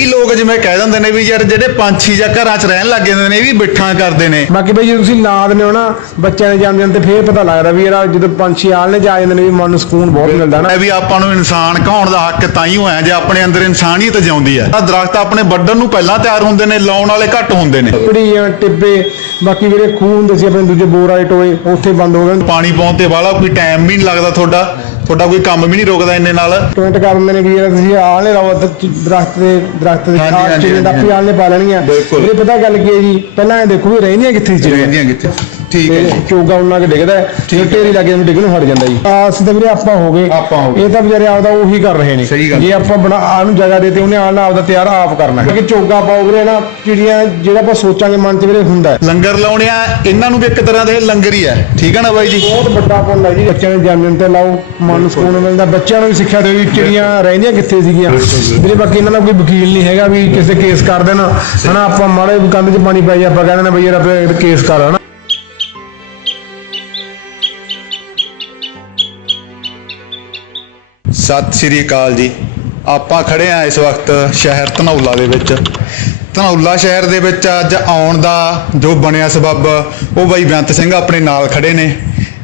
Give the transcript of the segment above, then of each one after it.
ਕਈ ਲੋਕ ਜਿਵੇਂ ਕਹਿ ਦਿੰਦੇ ਨੇ ਵੀ ਯਾਰ ਜਿਹੜੇ ਪੰਛੀ ਜਾਂ ਘਰਾਂ 'ਚ ਰਹਿਣ ਲੱਗ ਜਾਂਦੇ ਨੇ ਇਹ ਵੀ ਬਿੱਠਾਂ ਕਰਦੇ ਨੇ। ਬਾਕੀ ਬਈ ਜੇ ਤੁਸੀਂ ਲਾ ਦਿੰਦੇ ਹੋ ਨਾ ਬੱਚਿਆਂ ਦੇ ਜਨਮ ਦਿਨ ਤੇ ਫੇਰ ਪਤਾ ਲੱਗਦਾ ਵੀ ਯਾਰ ਜਦੋਂ ਪੰਛੀ ਆਲਣੇ ਜਾ ਜਾਂਦੇ ਨੇ ਵੀ ਮਨ ਨੂੰ ਸਕੂਨ ਬਹੁਤ ਮਿਲਦਾ ਨਾ। ਇਹ ਵੀ ਆਪਾਂ ਨੂੰ ਇਨਸਾਨ ਕਹਾਉਣ ਦਾ ਹੱਕ ਤਾਂ ਹੀ ਹੋਇਆ ਜੇ ਆਪਣੇ ਅੰਦਰ ਇਨਸਾਨੀਅਤ ਜਿਉਂਦੀ ਹੈ। ਆਹ ਦਰਖਤ ਆਪਣੇ ਵੱਢਣ ਨੂੰ ਪਹਿਲਾਂ ਤਿਆਰ ਹੁੰਦੇ ਨੇ ਲਾਉਣ ਵਾਲੇ ਘੱਟ ਹੁੰਦੇ ਨੇ। ਪੜੀਆਂ ਟਿੱਬੇ ਬਾਕੀ ਵੀਰੇ ਖੂਹ ਹੁੰਦੇ ਸੀ ਆਪਣੇ ਦੂਜੇ ਬੋਰ ਵਾਲੇ ਟੋਏ ਉੱਥੇ ਬੰਦ ਹੋ ਗਏ। ਪਾਣੀ ਪਾਉਣ ਤੇ ਵਾਲਾ ਕੋਈ ਟਾਈਮ ਵੀ ਨਹੀਂ ਲੱਗਦਾ ਤੁਹਾਡਾ। ਤੁਹਾਡਾ ਕੋਈ ਕੰਮ ਵੀ ਨਹੀਂ ਰੁਕਦਾ ਇੰਨੇ ਨਾਲ। ਟੋਇੰਟ ਕਰ ਦਿੰਦੇ ਨੇ ਵੀ ਯਾਰ ਤੁਸੀਂ ਆਲਣੇ ਲਾਓ ਦਰਖਤ ਦੇ ਦਰਖਤ ਦੇ ਹਾਂਜੀ, ਚਿੜੀ ਦਾ ਆਲਣੇ ਪਾ ਬਿਲਕੁਲ। ਵੀਰੇ ਪਤਾ ਗੱਲ ਕੀ ਹੈ ਜੀ ਪਹਿਲਾਂ ਇਹ ਦੇਖੋ ਵੀ ਰਹਿੰਦੀਆਂ ਕਿੱਥੇ ਚਿੜੀਆਂ ਰਹਿੰਦੀਆਂ ਕਿੱਥੇ ਠੀਕ ਹੈ ਤੇ ਜੀ। ਚੋਗਾ ਉਹਨਾਂ ਕੇ ਡਿੱਗਦਾ ਹੈ ਤੇ ਢੇਰੀ ਲੱਗੇ ਨੂੰ ਡਿੱਗਣ ਨੂੰ ਹਟ ਜਾਂਦਾ ਜੀ। ਆਸ ਤੇ ਵੀਰੇ ਆਪਾਂ ਹੋ ਗਏ। ਆਪਾਂ ਹੋ ਗਏ। ਇਹ ਤਾਂ ਵਿਚਾਰੇ ਆਪਦਾ ਉਹੀ ਕਰ ਰਹੇ ਨੇ। ਸਹੀ ਗੱਲ। ਜੇ ਆਪਾਂ ਬਣਾ ਆਹ ਨੂੰ ਜਗ੍ਹਾ ਦੇਤੇ ਉਹਨੇ ਆਣਾ ਆਪਦਾ ਤਿਆਰ ਆਪ ਕਰਨਾ ਹੈ। ਕਿ ਚੋਗਾ ਪਾਓ ਵੀਰੇ ਨਾ ਚਿੜੀਆਂ ਜਿਹੜਾ ਆਪਾਂ ਸੋਚਾਂਗੇ ਮਨ ਚ ਵੀਰੇ ਹੁੰਦਾ ਹੈ। ਲੰਗਰ ਲਾਉਣਿਆ ਇਹਨਾਂ ਨੂੰ ਵੀ ਇੱਕ ਤਰ੍ਹਾਂ ਦੇ ਲੰਗਰ ਹੀ ਹੈ। ਠੀਕ ਹੈ ਨਾ ਬਾਈ ਜੀ? ਬਹੁਤ ਵੱਡਾ ਪੁੰਨ ਹੈ ਜੀ। ਬੱਚਿਆਂ ਦੇ ਜਨਮ ਦਿਨ ਤੇ ਲਾਓ ਮਨ ਨੂੰ ਸਕੂਨ ਮਿਲਦਾ। ਬੱਚਿਆਂ ਨੂੰ ਵੀ ਸਿੱਖਿਆ ਦਿਓ ਵੀ ਚਿੜੀਆਂ ਰਹਿੰਦੀਆਂ ਕਿੱਥੇ ਸੀਗੀਆਂ? ਵੀਰੇ ਬਾਕੀ ਇਹਨਾਂ ਦਾ ਕੋਈ ਵਕੀਲ ਨਹੀਂ ਹੈਗਾ ਵੀ ਕਿਸੇ ਕੇਸ ਕਰ ਦੇਣ। ਹਨਾ ਆਪਾਂ ਮਾੜੇ ਕੰਧ 'ਚ ਪਾਣੀ ਪੈ ਜਾ ਆਪਾਂ ਕਹਿੰਦੇ ਨੇ ਬਈ ਯਾਰ ਕੇਸ ਕਰ ਹਨਾ? ਸਤਿ ਸ੍ਰੀ ਅਕਾਲ ਜੀ। ਆਪਾਂ ਖੜੇ ਆ ਇਸ ਵਕਤ ਸ਼ਹਿਰ ਧਨੌਲਾ ਦੇ ਵਿੱਚ। ਧਨੌਲਾ ਸ਼ਹਿਰ ਦੇ ਵਿੱਚ ਅੱਜ ਆਉਣ ਦਾ ਜੋ ਬਣਿਆ ਸਬੱਬ, ਉਹ ਬਾਈ ਬੇਅੰਤ ਸਿੰਘ ਆਪਣੇ ਨਾਲ ਖੜੇ ਨੇ।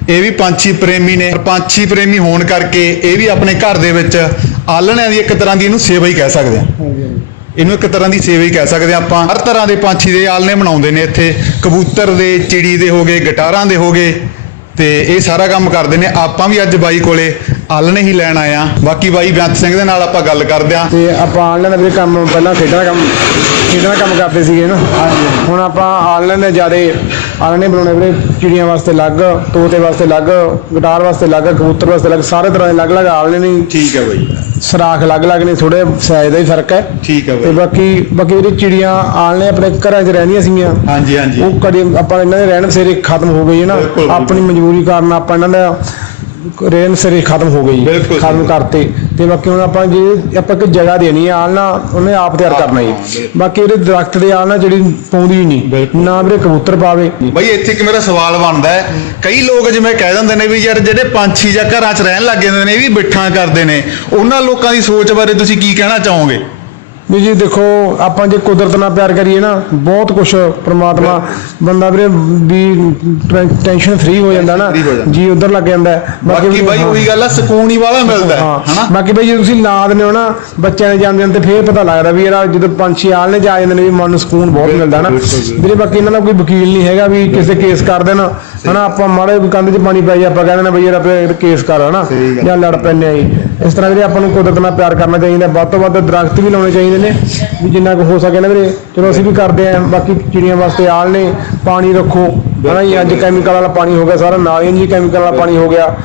ਇਹ ਵੀ ਪੰਛੀ ਪ੍ਰੇਮੀ ਨੇ। ਪੰਛੀ ਪ੍ਰੇਮੀ ਹੋਣ ਕਰਕੇ ਇਹ ਵੀ ਆਪਣੇ ਘਰ ਦੇ ਵਿੱਚ ਆਲਣਿਆਂ ਦੀ ਇੱਕ ਤਰ੍ਹਾਂ ਦੀ ਇਹਨੂੰ ਸੇਵਾ ਹੀ ਕਹਿ ਸਕਦੇ ਆ ਇਹਨੂੰ ਇੱਕ ਤਰ੍ਹਾਂ ਦੀ ਸੇਵਾ ਹੀ ਕਹਿ ਸਕਦੇ ਹਾਂ ਆਪਾਂ। ਹਰ ਤਰ੍ਹਾਂ ਦੇ ਪੰਛੀ ਦੇ ਆਲਣੇ ਬਣਾਉਂਦੇ ਨੇ ਇੱਥੇ। ਕਬੂਤਰ ਦੇ, ਚਿੜੀ ਦੇ ਹੋਗੇ ਗਟਾਰਾਂ ਦੇ ਹੋਗੇ ਤੇ ਇਹ ਸਾਰਾ ਕੰਮ ਕਰਦੇ ਨੇ। ਆਪਾਂ ਵੀ ਅੱਜ ਬਾਈ ਕੋਲੇ ਆਲਣੇ ਹੀ ਲੈਣ ਆਏ ਆ ਬਾਕੀ ਬਾਈ ਬੇਅੰਤ ਸਿੰਘ ਦੇ ਨਾਲ ਆਪਾਂ ਗੱਲ ਕਰਦੇ ਆ ਤੇ ਆਪਾਂ ਆਨਲਾਈਨ ਦਾ ਵੀਰੇ ਕੰਮ ਪਹਿਲਾਂ ਖੇਡਾਂ ਦਾ ਕੰਮ ਖੇਡਾਂ ਦਾ ਕੰਮ ਕਰਦੇ ਸੀਗੇ ਨਾ। ਹੁਣ ਆਪਾਂ ਆਨਲਾਈਨ ਦੇ ਜਿਆਦੇ ਆਨਲਾਈਨ ਬਣਾਉਣੇ ਵੀਰੇ। ਚਿੜੀਆਂ ਵਾਸਤੇ ਅਲੱਗ ਤੋਤੇ ਵਾਸਤੇ ਅਲੱਗ ਗਿਟਾਰ ਵਾਸਤੇ ਅਲੱਗ ਕਬੂਤਰ ਵਾਸਤੇ ਅਲੱਗ ਸਾਰੇ ਤਰ੍ਹਾਂ ਦੇ ਅਲੱਗ-ਅਲੱਗ ਆਨਲਾਈਨ ਹੀ ਠੀਕ ਹੈ ਬਾਈ। ਸਰਾਖ ਅਲੱਗ-ਅਲੱਗ ਨੇ ਥੋੜੇ ਸਾਈਜ਼ ਦਾ ਹੀ ਫ਼ਰਕ ਹੈ। ਠੀਕ ਹੈ ਤੇ ਬਾਕੀ ਬਾਕੀ ਵੀਰੇ ਚਿੜੀਆਂ ਆਨਲਾਈਨ ਆਪਣੇ ਘਰਾਂ 'ਚ ਰਹਿੰਦੀਆਂ ਸੀਗੀਆਂ। ਹਾਂਜੀ ਹਾਂਜੀ। ਉਹ ਕਦੇ ਆਪਾਂ ਇਹਨਾਂ ਦੇ ਰਹਿਣ ਸੇਰੇ ਖਤਮ ਹੋ ਗਈ ਹੈ ਨਾ। ਆਪਣੀ ਮਜਬੂਰੀ ਕਾਰਨ ਆਪਾਂ ਇਹਨਾਂ ਦਾ ਰਹਿਣ ਸੇਰੇ ਖਤਮ ਹੋ ਗਈ ਬਿਲਕੁਲ, ਖਤਮ। ਕਰਤੇ ਤੇ ਬਾਕੀ ਹੁਣ ਆਪਾਂ ਜੇ ਆਪਾਂ ਇੱਕ ਜਗ੍ਹਾ ਦੇਣੀ ਆ ਆਲਣਾ ਉਹਨੇ ਆਪ ਤਿਆਰ ਕਰਨਾ ਹਾਂ, ਜੀ। ਬਾਕੀ ਉਹਦੇ ਦਰਖਤ ਦੇ ਆਲਣਾ ਜਿਹੜੀ ਪਾਉਂਦੀ ਨਹੀਂ। ਨਾ ਵੀਰੇ ਕਬੂਤਰ ਪਾਵੇ ਬਾਈ ਇੱਥੇ ਇੱਕ ਮੇਰਾ ਸਵਾਲ ਬਣਦਾ ਹੈ ਕਈ ਲੋਕ ਜਿਵੇਂ ਕਹਿ ਦਿੰਦੇ ਨੇ ਵੀ ਯਾਰ ਜਿਹੜੇ ਪੰਛੀ ਜਾਂ ਘਰਾਂ 'ਚ ਰਹਿਣ ਲੱਗ ਜਾਂਦੇ ਨੇ ਇਹ ਵੀ ਬਿੱਠਾਂ ਕਰਦੇ ਨੇ ਉਹਨਾਂ ਲੋਕਾਂ ਦੀ ਸੋਚ ਬਾਰੇ ਤੁਸੀਂ ਕੀ ਕਹਿਣਾ ਚਾਹੋਗੇ ਵੀ ਜੀ ਦੇਖੋ ਆਪਾਂ ਜੇ ਕੁਦਰਤ ਨਾਲ ਪਿਆਰ ਕਰੀਏ ਨਾ ਬਹੁਤ ਕੁਝ ਪ੍ਰਮਾਤਮਾ ਬੰਦਾ ਵੀਰੇ ਵੀ ਟੈਨਸ਼ਨ ਫ੍ਰੀ ਹੋ ਜਾਂਦਾ ਨਾ ਜਾਂਦਾ। ਜੀ ਉਧਰ ਲੱਗ ਜਾਂਦਾ। ਬਾਕੀ ਬਾਈ। ਉਹੀ ਗੱਲ ਆ ਸਕੂਨ ਹੀ ਵਾਲਾ ਮਿਲਦਾ ਹਨਾ ਬਾਕੀ ਬਈ ਜੇ ਤੁਸੀਂ ਲਾ ਦਿੰਦੇ ਹੋ ਨਾ ਬੱਚਿਆਂ ਦੇ ਜਨਮ ਦਿਨ ਤੇ ਫੇਰ ਪਤਾ ਲੱਗਦਾ ਵੀ ਯਾਰ ਜਦੋਂ ਪੰਛੀ ਆਲਣੇ ਜਾ ਜਾਂਦੇ ਨੇ ਵੀ ਮਨ ਨੂੰ ਸਕੂਨ ਬਹੁਤ ਮਿਲਦਾ ਨਾ। ਵੀਰੇ ਬਾਕੀ ਇਹਨਾਂ ਦਾ ਕੋਈ ਵਕੀਲ ਨਹੀਂ ਹੈਗਾ ਵੀ ਕਿਸੇ ਕੇਸ ਕਰ ਦੇਣ ਹਨਾ ਆਪਾਂ ਮਾੜੇ ਕੰਧ 'ਚ ਪਾਣੀ ਪੈ ਜਾ ਆਪਾਂ ਕਹਿੰਦੇ ਨੇ ਬਈ ਯਾਰ ਆਪਣੇ ਕੇਸ ਕਰ ਹਨਾ। ਜਾਂ ਲੜ ਪੈਂਦੇ ਆ ਜੀ ਇਸ ਤਰ੍ਹਾਂ ਵੀਰੇ ਆਪਾਂ ਨੂੰ ਕੁਦਰਤ ਨਾਲ ਪਿਆਰ ਕਰਨਾ ਚਾਹੀਦਾ ਵੱਧ ਤੋਂ ਵੱਧ ਦਰਖਤ ਵੀ ਲਾਉਣੇ ਚਾਹੀਦੇ ਨੇ। ਵੀ ਜਿੰਨਾ ਕੁ ਹੋ ਸਕੇ ਨਾ ਵੀਰੇ। ਚਲੋ ਅਸੀਂ ਵੀ ਕਰਦੇ ਆਂ। ਬਾਕੀ ਚਿੜੀਆਂ ਵਾਸਤੇ ਆਲਣੇ ਪਾਣੀ ਰੱਖੋ। ਹਨਾ ਜੀ ਅੱਜ ਕੈਮੀਕਲ ਵਾਲਾ ਪਾਣੀ ਹੋ ਗਿਆ। ਸਾਰਾ ਨਾਲੀਆਂ ਵੀ ਕੈਮੀਕਲ ਵਾਲਾ ਪਾਣੀ ਹੋ ਗਿਆ।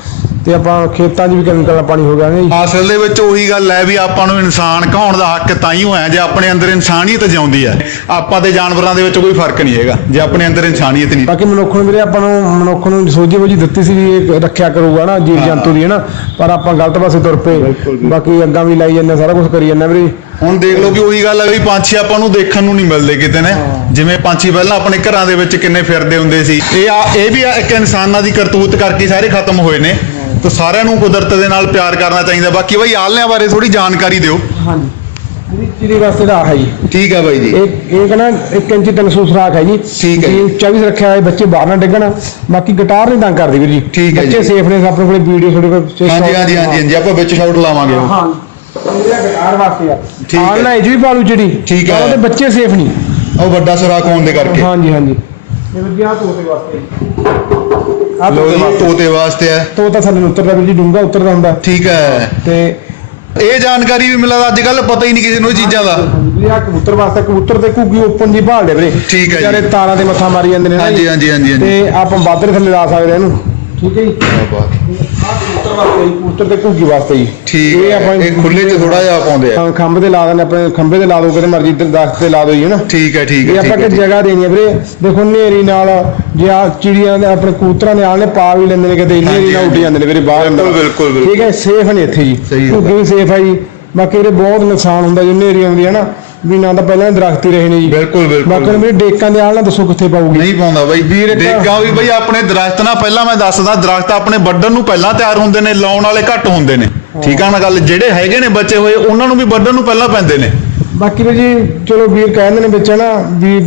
ਤੇ ਆਪਾਂ ਖੇਤਾਂ 'ਚ ਵੀ ਕੈਮੀਕਲ ਪਾਣੀ ਹੋ ਗਿਆ ਨਾ ਜੀ? ਅਸਲ ਦੇ ਵਿੱਚ ਉਹੀ ਗੱਲ ਹੈ ਵੀ ਆਪਾਂ ਨੂੰ ਇਨਸਾਨ ਕਹਾਉਣ ਦਾ ਹੱਕ ਤਾਂ ਹੀ ਹੋਇਆ ਜੇ ਆਪਣੇ ਅੰਦਰ ਇਨਸਾਨੀਅਤ ਜਿਉਂਦੀ ਹੈ। ਆਪਾਂ ਤੇ ਜਾਨਵਰਾਂ ਦੇ ਵਿੱਚ ਕੋਈ ਫ਼ਰਕ ਨਹੀਂ ਹੈਗਾ ਜੇ ਆਪਣੇ ਅੰਦਰ ਇਨਸਾਨੀਅਤ ਨਹੀਂ। ਬਾਕੀ ਮਨੁੱਖ ਨੂੰ ਵੀਰੇ ਆਪਾਂ ਨੂੰ ਮਨੁੱਖ ਨੂੰ ਸੋਝੀ ਬੁਝੀ ਦਿੱਤੀ ਸੀ ਵੀ ਇਹ ਰੱਖਿਆ ਕਰੂਗਾ ਨਾ ਜੀਵ ਜੰਤੂ ਦੀ ਹੈ ਨਾ? ਪਰ ਆਪਾਂ ਗਲਤ ਪਾਸੇ ਤੁਰ ਪਏ। ਬਾਕੀ ਅੱਗਾ ਵੀ ਲਾਈ ਜਾਂਦੇ ਸਾਰਾ ਕੁਝ ਕਰੀ ਜਾਂਦੇ ਵੀਰੇ। ਹੁਣ ਦੇਖ ਲਓ ਵੀ ਉਹੀ ਗੱਲ ਹੈ ਵੀ ਪੰਛੀ ਆਪਾਂ ਨੂੰ ਦੇਖਣ ਨੂੰ ਨਹੀਂ ਮਿਲਦੇ ਕਿਤੇ ਨੇ। ਜਿਵੇਂ ਪੰਛੀ ਪਹਿਲਾਂ ਆਪਣੇ ਘਰਾਂ ਦੇ ਵਿੱਚ ਕਿੰਨੇ ਫਿਰਦੇ ਹੁੰਦੇ ਸੀ। ਇਹ ਆ ਇਹ ਵੀ ਇੱਕ ਇਨਸਾਨਾਂ ਦੀ ਕਰਤੂਤ ਕਰਕੇ ਸਾਰੇ ਖਤਮ ਹੋਏ ਨੇ। ਤਾਂ ਸਾਰਿਆਂ ਨੂੰ ਕੁਦਰਤ ਦੇ ਨਾਲ ਪਿਆਰ ਕਰਨਾ ਚਾਹੀਦਾ। ਬਾਕੀ ਬਈ ਆਲਣਿਆਂ ਬਾਰੇ ਥੋੜੀ ਜਾਣਕਾਰੀ ਦਿਓ। ਹਾਂਜੀ। ਇਹਦੀ ਚਿੜੀ ਵਾਸਤੇ ਰਾਖ ਹੈ ਜੀ। ਠੀਕ ਹੈ ਬਾਈ ਜੀ। ਇੱਕ ਇਹ ਕਹਿੰਦਾ 1 ਇੰਚ 300 ਰਾਖ ਹੈ ਜੀ। ਠੀਕ ਹੈ ਜੀ। ਜੀ ਉੱਚਾ ਵੀ ਰੱਖਿਆ ਹੈ ਬੱਚੇ ਬਾਹਰ ਨਾ ਡਿੱਗਣ। ਬਾਕੀ ਗਿਟਾਰ ਨਹੀਂ ਤੰਗ ਕਰਦੀ ਵੀਰ ਜੀ। ਠੀਕ ਹੈ ਜੀ। ਬੱਚੇ ਸੇਫ ਨੇ ਆਪਣੇ ਕੋਲੇ ਵੀਡੀਓ ਤੁਹਾਡੇ ਕੋਲ ਹਾਂਜੀ ਹਾਂਜੀ ਹਾਂਜੀ ਹਾਂਜੀ। ਆਪਾਂ ਵਿੱਚ ਸ਼ਾਟ ਲਾਵਾਂਗੇ। ਉਹ। ਹਾਂ। ਇਹ ਗਿਟਾਰ ਵਾਸਤੇ ਆ। ਠੀਕ ਹੈ। ਆਲਣਾ ਇਹ 'ਚ ਵੀ ਪਾਲੂ ਚਿੜੀ। ਠੀਕ ਹੈ। ਪਰ ਉਹਦੇ ਬੱਚੇ ਸੇਫ ਨਹੀਂ। ਉਹ ਵੱਡਾ ਸੁਰਾਖ ਹੋਣ ਦੇ ਕਰਕੇ। ਹਾਂਜੀ ਹਾਂਜੀ। ਇਹ ਵੀ ਆ ਤੋਤੇ ਵਾਸਤੇ। ਆ ਲੋ ਤੋਤੇ ਜੀ ਵਾਸਤੇ। ਤੋਤੇ ਵਾਸਤੇ ਹੈ। ਤੋਤਾ ਥੱਲੇ ਨੂੰ ਉਤਰਦਾ ਵੀਰ ਜੀ ਡੂੰਗਾ ਉਤਰਦਾ ਹੁੰਦਾ। ਠੀਕ ਹੈ। ਤੇ ਇਹ ਜਾਣਕਾਰੀ ਵੀ ਮਿਲਦਾ ਅੱਜ ਕੱਲ ਪਤਾ ਹੀ ਨਹੀਂ ਕਿਸੇ ਨੂੰ ਇਹ ਚੀਜ਼ਾਂ ਦਾ। ਵੀ ਆ ਕਬੂਤਰ ਵਾਸਤੇ ਕਬੂਤਰ ਤੇ ਘੁੱਗੀ ਓਪਨ ਜੀ ਭਾਲਦੇ ਵੀਰੇ। ਠੀਕ ਹੈ ਜੀ। ਤਾਰਾਂ ਦੇ ਮੱਥਾ ਮਾਰੀ ਜਾਂਦੇ ਨੇ ਹਾਂਜੀ। ਹਾਂਜੀ ਹਾਂਜੀ ਤੇ ਆਪਾਂ ਬਾਦਰ ਥੱਲੇ ਲਾ ਸਕਦੇ ਇਹਨੂੰ। ਠੀਕ ਹੈ ਜੀ? ਆ ਕਬੂਤਰ ਵਾਸਤੇ ਜੀ, ਕਬੂਤਰ ਤੇ ਘੁੱਗੀ ਵਾਸਤੇ ਜੀ। ਠੀਕ ਹੈ। ਇਹ ਖੁੱਲੇ ਚ ਥੋੜਾ ਜਿਹਾ ਪਾਉਂਦੇ ਆ। ਹਾਂ, ਖੰਭ ਤੇ ਲਾ ਦਿੰਦੇ ਆਪਣੇ ਖੰਭੇ ਤੇ ਲਾ ਦੋ ਕਿਤੇ ਮਰਜ਼ੀ ਇੱਧਰ ਦਸਤ ਤੇ ਲਾ ਦੋ ਜੀ ਨਾ ਠੀਕ ਹੈ ਠੀਕ ਇਹ ਹੈ ਆਪਾਂ ਠੀਕ ਕਿ ਹੈ। ਜਗ੍ਹਾ ਦੇਣੀ ਹੈ ਵੀਰੇ। ਦੇਖੋ ਨੇਰੀ ਨਾਲ ਜੇ ਆ ਚਿੜੀਆਂ ਦੇ ਆਪਣੇ ਦੇ ਪਾ ਵੀ ਲੈਂਦੇ ਨੇ ਕਿਤੇ ਨੇਰੀ ਨਾਲ ਉੱਡ ਜਾਂਦੇ ਨੇ ਵੀਰੇ ਬਾਹਰ ਅੰਦਰ। ਬਿਲਕੁਲ, ਬਿਲਕੁਲ, ਬਿਲਕੁਲ। ਠੀਕ ਹੈ ਸੇਫ ਨੇ ਇੱਥੇ ਜੀ। ਸਹੀ ਹੈ। ਘੁੱਗੀ ਵੀ ਸੇਫ ਹੈ ਜੀ। ਬਾਕੀ ਵੀਰੇ ਬਹੁਤ ਨੁਕਸਾਨ ਹੁੰਦਾ ਜੇ ਨੇਰੀ ਆਉਂਦੀ ਹੈ ਨਾ ਵੀ ਨਾ ਤਾਂ ਪਹਿਲਾਂ ਦਰਖਤ ਹੀ ਰਹੇ ਨੇ ਜੀ। ਬਿਲਕੁਲ ਬਾਕੀ ਬਿਲਕੁਲ ਹੁਣ ਵੀਰੇ ਡੇਕਾਂ ਦੇ ਆਲਣਾ ਦੱਸੋ ਕਿੱਥੇ ਪਾਉਗੀ ਨਹੀਂ ਪਾਉਂਦਾ ਬਾਈ। ਵੀਰ ਦੇਖਾ ਵੀ ਬਈ ਆਪਣੇ ਦਰਖਤ ਨਾ ਪਹਿਲਾਂ ਮੈਂ ਦੱਸਦਾ ਦਰਖਤ ਆਪਣੇ ਵੱਢਣ ਨੂੰ ਪਹਿਲਾਂ ਤਿਆਰ ਹੁੰਦੇ ਨੇ ਲਾਉਣ ਵਾਲੇ ਘੱਟ ਹੁੰਦੇ ਨੇ। ਠੀਕ ਆ ਨਾ ਗੱਲ? ਜਿਹੜੇ ਹੈਗੇ ਨੇ ਬਚੇ ਹੋਏ ਉਹਨਾਂ ਨੂੰ ਵੀ ਵੱਢਣ ਨੂੰ ਪਹਿਲਾਂ ਪੈਂਦੇ ਨੇ। ਬਾਕੀ ਵੀ ਜੀ ਚਲੋ ਵੀਰ ਕਹਿੰਦੇ ਨੇ ਵਿੱਚ ਨਾ ਵੀ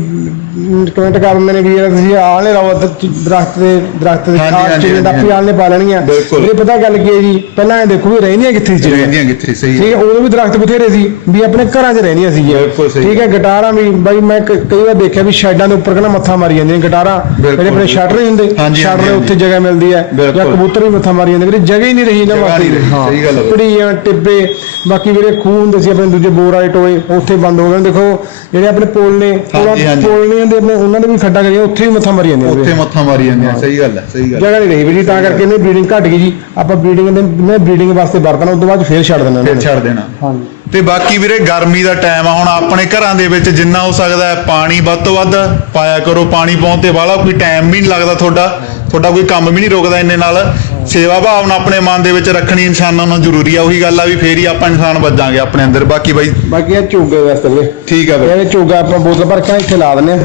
ਕਮੈਂਟ ਕਰ ਦਿੰਦੇ ਨੇ ਵੀ ਯਾਰ ਤੁਸੀਂ ਆਲੇ ਲਾਓ ਦਰਖਤ ਦੇ ਦਰਖਤ ਦੇ ਹਾਂਜੀ, ਖਾਸ ਹਾਂਜੀ, ਚੀਜ਼ਾਂ ਦਾ ਹਾਂਜੀ, ਆਪੀ ਆਲੇ ਪਾ ਲੈਣੀਆਂ। ਬਿਲਕੁਲ। ਵੀਰੇ ਪਤਾ ਗੱਲ ਕੀ ਹੈ ਜੀ? ਪਹਿਲਾਂ ਇਹ ਦੇਖੋ ਵੀ ਰਹਿੰਦੀਆਂ ਕਿੱਥੇ ਸੀ? ਰਹਿੰਦੀਆਂ ਕਿੱਥੇ ਸਹੀ ਠੀਕ ਹੈ ਉਦੋਂ ਵੀ ਦਰਖਤ ਬਥੇਰੇ ਸੀ ਵੀ ਆਪਣੇ ਘਰਾਂ 'ਚ ਰਹਿੰਦੀਆਂ ਬਿਲਕੁਲ ਸਹੀ। ਠੀਕ ਹੈ ਗਟਾਰਾਂ ਵੀ ਬਾਈ ਮੈਂ ਕ- ਕਈ ਵਾਰ ਦੇਖਿਆ ਵੀ ਸ਼ੈਡਾਂ ਦੇ ਉੱਪਰ ਕਹਿੰਦਾ ਮੱਥਾ ਮਾਰੀ ਜਾਂਦੀਆਂ ਨੇ ਗਟਾਰਾਂ। ਬਿਲਕੁਲ, ਜਿਹੜੇ ਆਪਣੇ ਸ਼ਟਰ ਨਹੀਂ ਹੁੰਦੇ ਹਾਂਜੀ, ਸ਼ਟਰ ਦੇ ਹਾਂਜੀ, ਉੱਥੇ ਜਗ੍ਹਾ ਮਿਲਦੀ ਹੈ ਜਾਂ ਬਿਲਕੁਲ। ਕਬੂਤਰ ਵੀ ਮੱਥਾ ਮਾਰੀ ਜਾਂਦੇ ਵੀਰੇ ਜਗ੍ਹਾ ਹੀ ਨਹੀਂ ਰਹੀ ਇਹਨਾਂ ਜਗ੍ਹਾ ਨਹੀਂ ਰਹੀ, ਸਹੀ ਗੱਲ ਹੈ। ਪੜੀਆਂ ਟਿੱਬੇ ਬਾਕੀ ਵੀਰੇ ਖੂਹ ਹੁੰਦੇ ਸੀ ਆਪਣੇ ਦੂਜੇ ਬੋਰ ਵਾਲੇ ਟੋਏ ਉੱਥੇ ਬੰਦ ਹੋ ਗਏ ਨੇ। ਦੇਖੋ ਜਿਹੜੇ ਆਪਣੇ ਪੁਲ ਨੇ ਹਾਂਜੀ, ਹਾਂਜੀ। ਪੁਲ ਨਹੀਂ ਹੁੰਦੇ ਆਪਣੇ ਉਹਨਾਂ ਦੇ ਵੀ ਖੱਡਾ ਕਰੀਆਂ ਉੱਥੇ ਵੀ ਮੱਥਾ ਮਾਰੀ ਜਾਂਦੇ ਨੇ ਵੀਰੇ। ਉੱਥੇ ਮੱਥਾ ਮਾਰੀ ਜਾਂਦੀਆਂ ਸਹੀ ਗੱਲ ਹੈ ਸਹੀ ਗੱਲ ਜਗ੍ਹਾ ਨਹੀਂ ਰਹੀ ਵੀ ਜੀ ਤਾਂ ਕਰਕੇ ਇਹਨੇ ਬਰੀਡਿੰਗ ਘਟ ਗਈ ਜੀ ਆਪਾਂ ਬਰੀਡਿੰਗ ਦੇ ਮੈਂ ਬਰੀਡਿੰਗ ਵਾਸਤੇ ਵਰਤਣਾ ਉਸ ਤੋਂ ਬਾਅਦ ਫੇਰ ਛੱਡ ਦੇਣਾ ਫਿਰ ਨੂੰ। ਛੱਡ ਦੇਣਾ ਹਾਂਜੀ ਤੇ ਬਾਕੀ ਵੀਰੇ ਗਰਮੀ ਦਾ ਟਾਈਮ ਆ ਹੁਣ ਆਪਣੇ ਘਰਾਂ ਦੇ ਵਿੱਚ ਜਿੰਨਾ ਹੋ ਸਕਦਾ ਹੈ ਪਾਣੀ ਵੱਧ ਤੋਂ ਵੱਧ ਪਾਇਆ ਕਰੋ ਪਾਣੀ ਪਾਉਣ ਤੇ ਵਾਲਾ ਕੋਈ ਟਾਈਮ ਵੀ ਨਹੀਂ ਲੱਗਦਾ ਤੁਹਾਡਾ ਤੁਹਾਡਾ ਕੋਈ ਕੰਮ ਵੀ ਨਹੀਂ ਰੁਕਦਾ ਇੰਨੇ ਨਾਲ ਸੇਵਾ ਭਾਵਨਾ ਆਪਣੇ ਮਨ ਦੇ ਵਿੱਚ ਰੱਖਣੀ ਇਨਸਾਨਾਂ ਨੂੰ ਜ਼ਰੂਰੀ ਆ ਉਹੀ ਗੱਲ ਆ ਵੀ ਫੇਰ ਹੀ ਆਪਾਂ ਇਨਸਾਨ ਵੱਜਾਂਗੇ ਆਪਣੇ ਅੰਦਰ। ਬਾਕੀ ਬਾਈ ਬਾਕੀ ਇਹ ਚੋਗੇ ਵਾਸਤੇ ਵੀਰੇ ਠੀਕ ਆ ਬਾਈ। ਇਹ ਚੋਗਾ ਆਪਾਂ ਬੋਤਲ ਭਰ ਕੇ ਇੱਥੇ ਲਾ ਦਿੰਦੇ ਆ।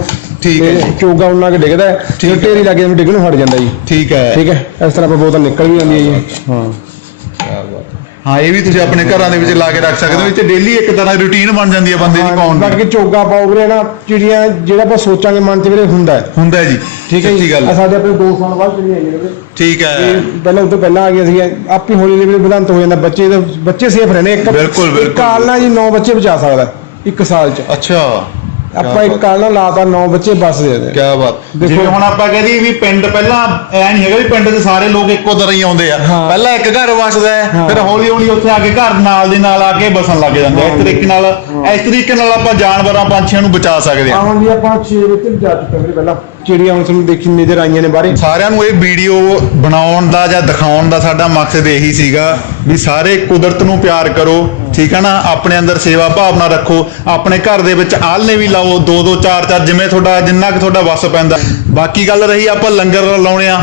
ਠੀਕ ਹੈ ਜੀ। ਚੋਗਾ ਉਹਨਾਂ ਕੇ ਡਿੱਗਦਾ ਹੈ ਢੇਰੀ ਲੱਗੇ ਤਾਂ ਡਿੱਗਣ ਨੂੰ ਹਟ ਜਾਂਦਾ ਜੀ। ਠੀਕ ਹੈ ਠੀਕ ਹੈ ਇਸ ਤਰ੍ਹਾਂ ਆਪਾਂ ਬੋਤਲ ਨਿਕਲ ਵੀ ਜਾਂਦੀ ਹੈ ਜੀ। ਹਾਂ। ਹਾਂ। ਇਹ ਵੀ ਤੁਸੀਂ ਆਪਣੇ ਘਰਾਂ ਦੇ ਵਿੱਚ ਲਾ ਕੇ ਰੱਖ ਸਕਦੇ ਹੋ। ਇਹ ਤੇ ਡੇਲੀ ਇੱਕ ਤਰ੍ਹਾਂ ਦੀ ਰੁਟੀਨ ਬਣ ਜਾਂਦੀ ਹੈ ਬੰਦੇ ਦੀ ਪਾਉਣ ਬਾਕੀ ਦੀ ਚੋਗਾ ਪਾਓ ਵੀਰੇ ਨਾ ਚਿੜੀਆਂ ਜਿਹੜਾ ਆਪਾਂ ਸੋਚਾਂਗੇ ਮਨ 'ਚ ਵੀਰੇ ਹੁੰਦਾ ਹੈ। ਹੁੰਦਾ ਜੀ। ਠੀਕ ਹੈ ਸੱਚੀ ਜੀ ਆਹ ਹੈ। ਸਾਡੇ ਆਪਣੇ 2 ਸਾਲ ਬਾਅਦ ਆਈਆਂ ਨੇ ਵੀਰੇ ਠੀਕ ਹੈ। ਇਹ ਪਹਿਲਾਂ ਉਹ ਤੋਂ ਪਹਿਲਾਂ ਆ ਗਈਆਂ ਸੀਗੀਆਂ ਆਪੀ ਹੌਲੀ ਹੌਲੀ ਵੀਰੇ ਵਧੰਤ ਹੋ ਜਾਂਦਾ ਬੱਚੇ ਦੇ ਬੱਚੇ ਸੇਫ ਰਹਿੰਦੇ ਇੱਕ ਬਿਲਕੁਲ, ਇੱਕ ਬਿਲਕੁਲ। ਕਾਲ ਨਾਲ ਜੀ 9 ਬੱਚੇ ਬਚਾ ਸਕਦਾ ਇੱਕ ਸਾਲ 'ਚ। ਅੱਛਾ। ਆਪਾਂ ਇੱਕ ਕਾਲ ਨਾਲ ਲਾਤਾ 9 ਬੱਚੇ ਬਸ ਦੇ ਦੇ ਕਿਆ ਬਾਤ। ਦੇਖੋ- ਜਿਵੇਂ ਹੁਣ ਆਪਾਂ ਕਹਦੇ ਵੀ ਪਿੰਡ ਪਹਿਲਾਂ ਐ ਨਹੀਂ ਹੈਗਾ ਵੀ ਪਿੰਡ ਦੇ ਸਾਰੇ ਲੋਕ ਇੱਕੋ ਤਰ੍ਹਾਂ ਹੀ ਆਉਂਦੇ ਆ। ਹਾਂ। ਪਹਿਲਾਂ ਇੱਕ ਘਰ ਵਸਦਾ ਹੈ ਹਾਂ। ਫਿਰ ਹੌਲੀ ਹੌਲੀ ਉੱਥੇ ਆ ਕੇ ਘਰ ਨਾਲ ਦੇ ਨਾਲ ਆ ਕੇ ਬਸਣ ਲੱਗ ਜਾਂਦੇ ਆ। ਇਸ ਤਰੀਕੇ ਨਾਲ ਇਸ ਤਰੀਕੇ ਨਾਲ ਆਪਾਂ ਜਾਨਵਰਾਂ ਪੰਛੀਆਂ ਨੂੰ ਬਚਾ ਸਕਦੇ ਆ। ਹੁਣ ਜੀ ਆਪਾਂ 6 ਵਿੱਚ ਜਾ ਚੁੱਕੇ ਵੀਰੇ ਪਹਿਲਾਂ। ਚਿੜੀਆਂ ਹੁਣ ਤੁਹਾਨੂੰ ਦੇਖੀ ਨਜ਼ਰ ਆਈਆਂ ਨੇ ਬਾਹਰੇ। ਸਾਰਿਆਂ ਨੂੰ ਇਹ ਵੀਡੀਓ ਬਣਾਉਣ ਦਾ ਜਾਂ ਦਿਖਾਉਣ ਦਾ ਸਾਡਾ ਮਕਸਦ ਇਹੀ ਸੀਗਾ ਵੀ ਸਾਰੇ ਕੁਦਰਤ ਨੂੰ ਪਿਆਰ ਕਰੋ, ਠੀਕ ਹੈ ਨਾ? ਆਪਣੇ ਅੰਦਰ ਸੇਵਾ ਭਾਵਨਾ ਰੱਖੋ, ਆਪਣੇ ਘਰ ਦੇ ਵਿੱਚ ਆਲ੍ਹਣੇ ਵੀ ਲਾਓ ਦੋ ਦੋ ਚਾਰ ਚਾਰ ਜਿਵੇਂ ਤੁਹਾਡਾ, ਜਿੰਨਾ ਕੁ ਤੁਹਾਡਾ ਵੱਸ ਪੈਂਦਾ। ਬਾਕੀ ਗੱਲ ਰਹੀ ਆਪਾਂ ਲੰਗਰ ਲਾਉਣੇ ਆ।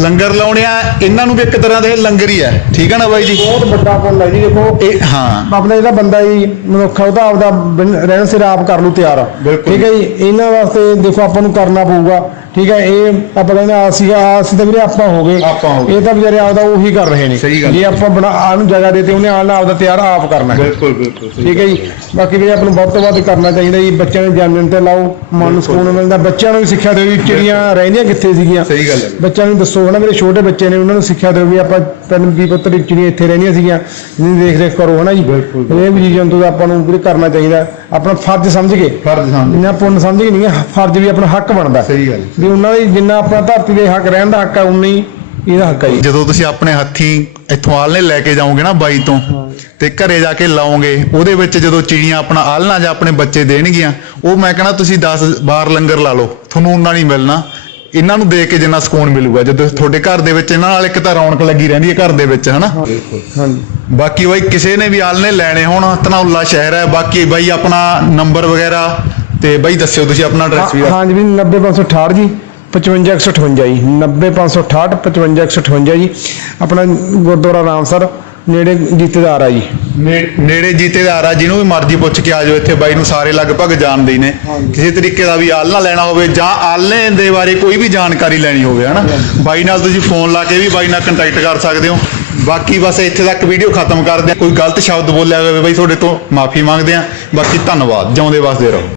ਲੰਗਰ ਲਾਉਣੇ ਆ ਇਹਨਾਂ ਨੂੰ ਵੀ ਇੱਕ ਤਰ੍ਹਾਂ ਦੇ ਲੰਗਰ ਹੀ ਹੈ ਠੀਕ ਹੈ ਨਾ ਬਾਈ ਜੀ? ਬਹੁਤ ਵੱਡਾ ਪੁੰਨ ਹੈ ਜੀ ਦੇਖੋ। ਇਹ ਹਾਂ। ਆਪਣਾ ਜਿਹੜਾ ਬੰਦਾ ਜੀ ਮਨੁੱਖ ਆ, ਉਹਦਾ ਆਪਦਾ ਬਨ- ਰਹਿਣ ਸਿਰ ਆਪ ਕਰ ਲੂ ਤਿਆਰ ਆ। ਬਿਲਕੁਲ। ਠੀਕ ਹੈ ਜੀ? ਇਹਨਾਂ ਵਾਸਤੇ ਦੇਖੋ ਆਪਾਂ ਨੂੰ ਕਰਨਾ ਪਊਗਾ। ਠੀਕ ਹੈ ਇਹ ਆਪਾਂ ਕਹਿੰਦੇ ਆ ਸੀਗਾ ਅਸੀਂ ਤਾਂ ਵੀਰੇ ਆਪਾਂ ਹੋ ਗਏ। ਆਪਾਂ ਹੋ ਗਏ। ਇਹ ਤਾਂ ਵਿਚਾਰੇ ਆਪਦਾ ਉਹੀ ਕਰ ਰਹੇ ਨੇ। ਸਹੀ ਗੱਲ। ਜੇ ਆਪਾਂ ਬਣਾ ਆਹ ਨੂੰ ਜਗ੍ਹਾ ਦੇਤੇ ਉਹਨੇ ਆਣਾ ਆਪਦਾ ਤਿਆਰ ਆਪ ਕਰਨਾ ਹੈ। ਬਿਲਕੁਲ ਬਿਲਕੁਲ ਠੀਕ ਹੈ ਜੀ। ਬਾਕੀ ਵੀ ਆਪਾਂ ਨੂੰ ਵੱਧ ਤੋਂ ਵੱਧ ਕਰਨਾ ਚਾਹੀਦਾ ਜੀ ਬੱਚਿਆਂ ਨੂੰ ਜਨਮ ਤੇ ਲਾਓ ਮਨ ਨੂੰ ਸਕੂਨ ਮਿਲਦਾ। ਬੱਚਿਆਂ ਨੂੰ ਵੀ ਸਿੱਖਿਆ ਦਿਓ ਵੀ ਚਿੜੀਆਂ ਰਹਿੰਦੀਆਂ ਕਿੱਥੇ ਸੀਗੀਆਂ। ਸਹੀ ਗੱਲ ਹੈ। ਬੱਚਿਆਂ ਨੂੰ ਦੱਸੋ ਹਨਾ ਮੇਰੇ ਛੋਟੇ ਬੱਚੇ ਨੇ ਉਹਨਾਂ ਨੂੰ ਸਿੱਖਿਆ ਦਿਓ ਵੀ ਆਪਾਂ ਪਿੰਡ ਵੀ ਪੁੱਤਰ ਚਿੜੀਆਂ ਇੱਥੇ ਰਹਿੰਦੀਆਂ ਸੀਗੀਆਂ ਇਹਦੀ ਦੇਖ ਰੇਖ ਕਰੋ ਹਨਾ ਜੀ। ਇਹ ਵੀ ਜੀ ਜੰਤੂ ਦਾ ਆਪਾਂ ਨੂੰ ਵੀ ਕਰਨਾ ਚਾਹੀਦਾ। ਆਪਣਾ ਫਰਜ਼ ਸਮਝ ਕੇ। ਫਰਜ਼ ਸਮਝ ਇਹਨਾਂ ਪੁੰਨ ਸਮਝ ਕੇ ਨਹੀਂ ਹੈ, ਫਰਜ਼ ਵੀ ਆਪਣਾ ਹੱਕ ਬਣਦਾ। ਸਹੀ ਗੱਲ ਵੀ ਉਹਨਾਂ ਦੀ ਜਿੰਨਾ ਆਪਣਾ ਧਰਤੀ ਦੇ ਹੱਕ ਰਹਿਣ ਦਾ ਹੱਕ ਹੈ ਉਨਾ ਹੀ ਇਹਦਾ ਹੱਕ ਹੈ ਜੀ। ਜਦੋਂ ਤੁਸੀਂ ਆਪਣੇ ਹੱਥੀਂ ਇੱਥੋਂ ਆਲਣੇ ਲੈ ਕੇ ਜਾਓਗੇ ਨਾ ਬਾਈ ਤੋਂ ਤੇ ਘਰੇ ਜਾ ਕੇ ਲਾਓਗੇ ਉਹਦੇ ਵਿੱਚ ਜਦੋਂ ਚਿੜੀਆਂ ਆਪਣਾ ਆਲਣਾ ਜਾਂ ਆਪਣੇ ਬੱਚੇ ਦੇਣਗੀਆਂ ਉਹ ਮੈਂ ਕਹਿੰਦਾ ਤੁਸੀਂ 10 ਬਾਰ ਲੰਗਰ ਲਾ ਲਓ ਤੁਹਾਨੂੰ ਉਹਨਾਂ ਨਹੀਂ ਮਿਲਣਾ। ਇਹਨਾਂ ਨੂੰ ਦੇਖ ਕੇ ਜਿੰਨਾ ਸਕੂਨ ਮਿਲੂਗਾ ਜਦੋਂ ਤੁਹਾਡੇ ਘਰ ਦੇ ਵਿੱਚ ਇਹਨਾਂ ਨਾਲ ਇੱਕ ਤਾਂ ਰੌਣਕ ਲੱਗੀ ਰਹਿੰਦੀ ਹੈ ਘਰ ਦੇ ਵਿੱਚ ਹਨਾ? ਹਾਂਜੀ। ਬਾਕੀ ਬਾਈ ਕਿਸੇ ਨੇ ਵੀ ਆਲਣੇ ਲੈਣੇ ਹੋਣ ਧਨੌਲਾ ਸ਼ਹਿਰ ਹੈ ਬਾਕੀ ਬਾਈ ਆਪਣਾ ਨੰਬਰ ਵਗੈਰਾ ਤੇ ਬਾਈ ਦੱਸਿਓ ਤੁਸੀਂ ਆਪਣਾ ਐਡਰੈਸ ਵੀ ਹਾਂ ਜੀ ਵੀ 90568 ਜੀ 55158 ਜੀ 90568 55158 ਜੀ ਆਪਣਾ ਗੁਰਦੁਆਰਾ ਰਾਮਸਰ ਨੇੜੇ ਜੀਤੇਦਾਰ ਆ ਜੀ। ਨੇੜੇ ਜੀਤੇ ਦਾ ਆਰਾ ਜਿਹਨੂੰ ਵੀ ਮਰਜ਼ੀ ਪੁੱਛ ਕੇ ਆ ਜਾਓ ਇੱਥੇ ਬਾਈ ਨੂੰ ਸਾਰੇ ਲਗਭਗ ਜਾਣਦੇ ਨੇ। ਕਿਸੇ ਤਰੀਕੇ ਦਾ ਵੀ ਆਲਣਾ ਲੈਣਾ ਹੋਵੇ ਜਾਂ ਆਲਣੇ ਦੇ ਬਾਰੇ ਕੋਈ ਵੀ ਜਾਣਕਾਰੀ ਲੈਣੀ ਹੋਵੇ ਹਨਾ? ਬਾਈ ਨਾਲ ਤੁਸੀਂ ਫੋਨ ਲਾ ਕੇ ਵੀ ਬਾਈ ਨਾਲ ਕੰਟੈਕਟ ਕਰ ਸਕਦੇ ਹੋ। ਬਾਕੀ ਬਸ ਇੱਥੇ ਤੱਕ ਵੀਡੀਓ ਖਤਮ ਕਰਦੇ ਹਾਂ। ਕੋਈ ਗਲਤ ਸ਼ਬਦ ਬੋਲਿਆ ਹੋਵੇ ਬਾਈ ਤੁਹਾਡੇ ਤੋਂ ਮਾਫੀ ਮੰਗਦੇ ਹਾਂ। ਬਾਕੀ ਧੰਨਵਾਦ ਜਿਉਂਦੇ ਵਸਦੇ ਰਹੋ।